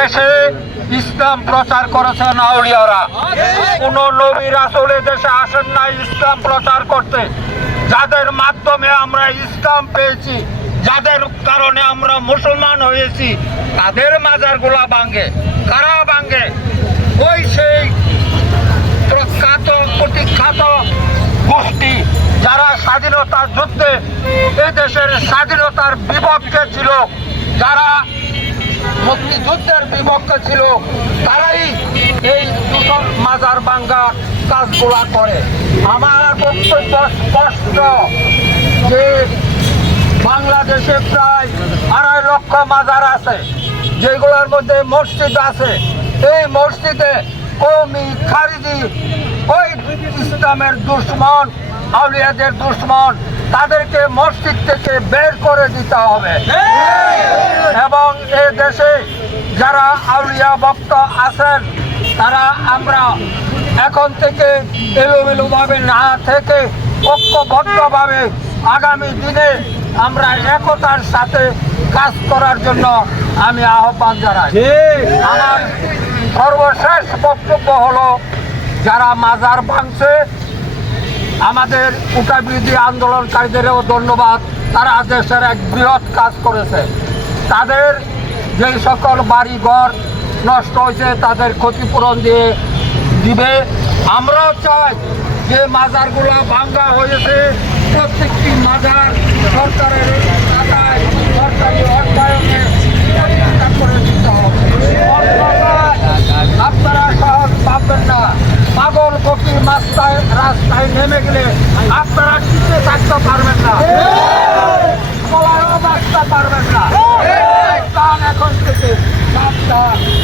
দেশে ইসলাম প্রচার করেছেন আউলিয়ারা কোন নবীর আসলে দেশে আসেন না ইসলাম প্রচার করতে। যাদের মাধ্যমে আমরা ইসলাম পেয়েছি, যাদের কারণে আমরা মুসলমান হয়েছি, তাদের মাজার মাজারগুলা ভাঙ্গে কারা ভাঙ্গে ওই সেই প্রখ্যাত, প্রতিখ্যাত গোষ্ঠী যারা স্বাধীনতার যুদ্ধে এই দেশের স্বাধীনতার বিপক্ষে ছিল, যারা মুক্তিযুদ্ধের বিপক্ষে ছিল, তারাই এই দূষণ মাজার ভাঙ্গা কাজগুলা করে। আমার বক্তব্য স্পষ্ট যে বাংলাদেশে প্রায় আড়াই লক্ষ মাজার আছে, যেগুলোর মধ্যে মসজিদ আছে। এই মসজিদে কৌমি খারিজি, ওই ইসলামের দুশ্মন, আউলিয়াদের দুশ্মন, তাদেরকে মসজিদ থেকে বের করে দিতে হবে। এবং এ দেশে যারা আউলিয়া ভক্ত আছেন তারা আমরা এখন থেকে এলোমেলোভাবে না থেকে ঐক্যবদ্ধভাবে আগামী দিনে আমরা একতার সাথে কাজ করার জন্য আমি আহ্বান জানাই। আমার সর্বশেষ বক্তব্য হলো যারা মাজার ভাঙছে আমাদের উটা বিরোধী আন্দোলনকারীদেরও ধন্যবাদ তারা দেশের এক বৃহৎ কাজ করেছে। তাদের যে সকল বাড়িঘর নষ্ট হয়েছে, তাদের ক্ষতিপূরণ দিয়ে দিবে। আমরাও চাই যে মাজারগুলো ভাঙ্গা হয়েছে। প্রত্যেকটি মাজার সরকারের আদায় সরকারি আপনারা সহজ পাবেন না। পাগল, কপি, মাস্তায়, রাস্তায় নেমে গেলে আপনারা টিকে থাকতে পারবেন না। 了。